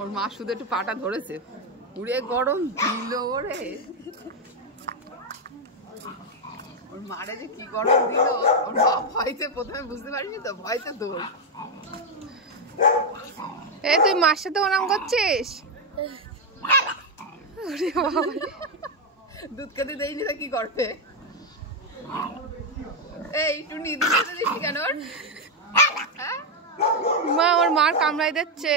ওর মা শুধু একটু পাটা ধরেছে, পুরে গরম দিল ওরে। ওর মারে যে কি গরম দিল, ওর মা ভয়তে প্রথমে বুঝতে পারিনি তো, ভয়তে দৌড়। এই তুই মার সাথে ওরম করছিস? দুধ খেতে দেয়নি তো কি করবে? এই টুনি দুধ খেতে দিচ্ছি কেন? মা ওর মার কামড়াই দিচ্ছে।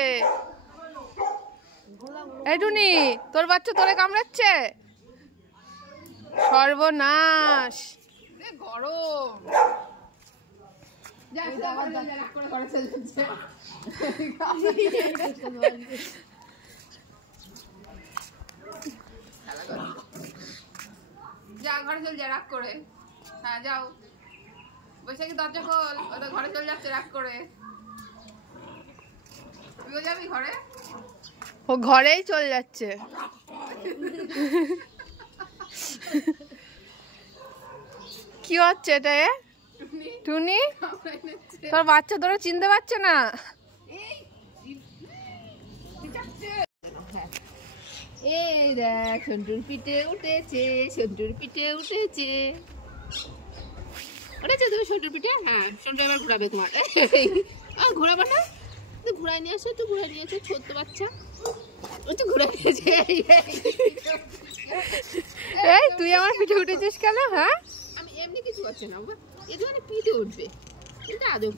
এই টুনি, তোর বাচ্চা তোরে কামড়াচ্ছে? সর্বনাশ, গরম। যা ঘরে চল, যা রাগ করে। হ্যাঁ যাও, বৈশাখী দরজা খোল, ওটা ঘরে চলে যাচ্ছে রাগ করে। তুইও যাবি ঘরে? ও ঘরেই চলে যাচ্ছে। কি হচ্ছে এটা? টুনি, তোর বাচ্চা তোরা চিনতে পারছে না? এই দেখ, সন্টুর পিঠে উঠেছে, সন্টুর পিঠে উঠেছে। উঠেছে তুমি সন্টুর পিঠে? হ্যাঁ, সন্টু এবার ঘুরাবে তোমার। ঘুরাবে না? ঘুরাই নিয়ে আসো, একটু ঘুরাই নিয়ে আসো, ছোট্ট বাচ্চা। একটু ঘুরাই নিয়েছে। এই তুই আমার পিঠে উঠেছিস কেন? হ্যাঁ, আমি এমনি কিছু করছি না, এ ধরনের পিঠে উঠবে, এটা আদৌ